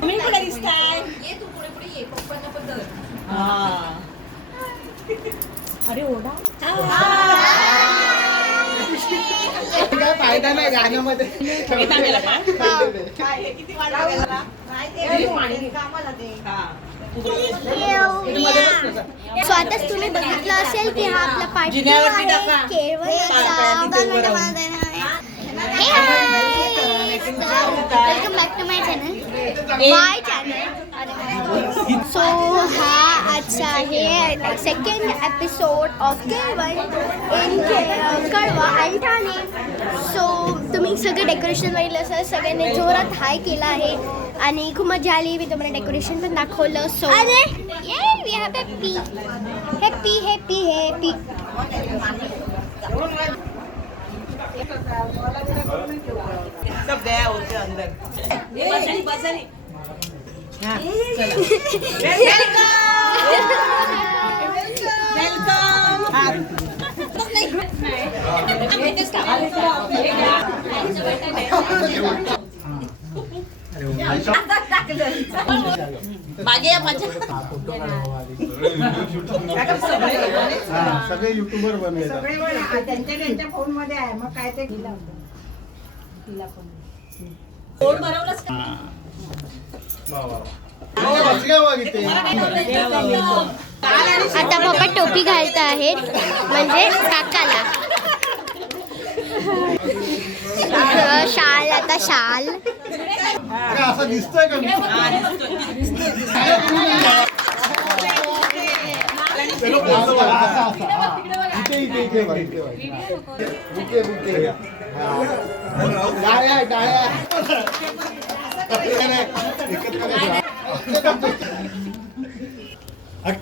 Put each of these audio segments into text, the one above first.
तुम्ही कुठे दिसताय? अरे ओढा काय फायदा नाही गाण्यामध्ये. स्वतःच तुम्ही बघितलं असेल की हा आपला पार्ट आहे केळवणचा. Welcome back to my channel. So हा आजचा आहे सेकंड एपिसोड ऑफ केळवण इन कळवा आणि ठाणे. सो तुम्ही सगळे डेकोरेशन बघितलं असेल, सगळ्यांनी जोरात हाय केला आहे आणि खूप मजा आली. मी तुम्हाला डेकोरेशन पण दाखवलं. सो अरे ये we have happy happy happy happy. सब गया होते अंदर. बसनी मागे सगळे युट्यूबर बनले. त्यांच्या फोन मध्ये आहे. मग काय ते आता पप्पा टोपी घालत आहेत म्हणजे काकाला. शाल आता शाल. असं दिसतंय का?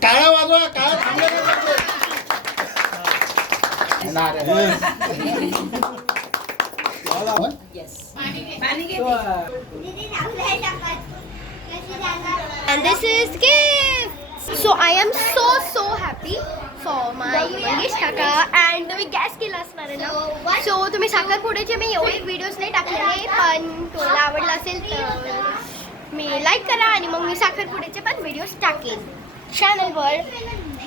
टाळ्या वाजवा. टाळ्या And this is gift. So I am so happy for my Mangesh काका. and तुम्ही गॅस केला असणार आहे ना. सो तुम्ही साखरपुड्याचे मी एवढे व्हिडिओज नाही टाकलेले, पण तुम्हाला आवडला असेल तर मी लाईक करा आणि मग मी साखरपुड्याचे पण व्हिडिओज टाकेन चॅनलवर.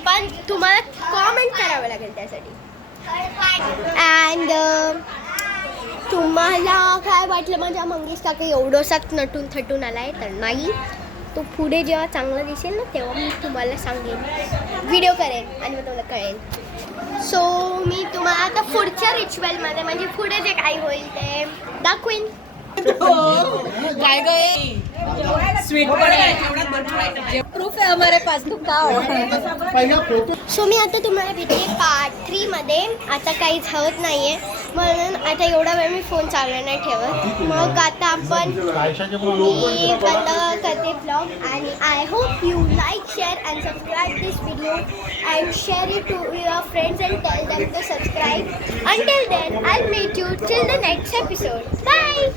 पण तुम्हाला कॉमेंट करावं लागेल त्यासाठी. अँड तुम्हाला काय वाटलं माझ्या मंगेश काका एवढंसाच नटून थटून आलाय? तर नाही, तो पुढे जेव्हा चांगला दिसेल ना तेव्हा मी तुम्हाला सांगेन, व्हिडिओ करेन आणि मग तुम्हाला कळेल. सो मी तुम्हाला आता पुढच्या रिच्युअलमध्ये म्हणजे पुढे जे काय होईल ते दाखवेन. काय गए स्वीट प्रूफ है हमारे पास. तुम का हो? सो मी आता तुम्हाला भेटते पार्ट 3 मध्ये. आता काहीच हवत नाही आहे म्हणून आता एवढा वेळ मी फोन चालू नाही ठेवत. मग आता आपण मी बंद करते ब्लॉग आणि I hope you like share and subscribe this video and share it to your friends and tell them to subscribe. Until then I meet you till the next episode. Bye.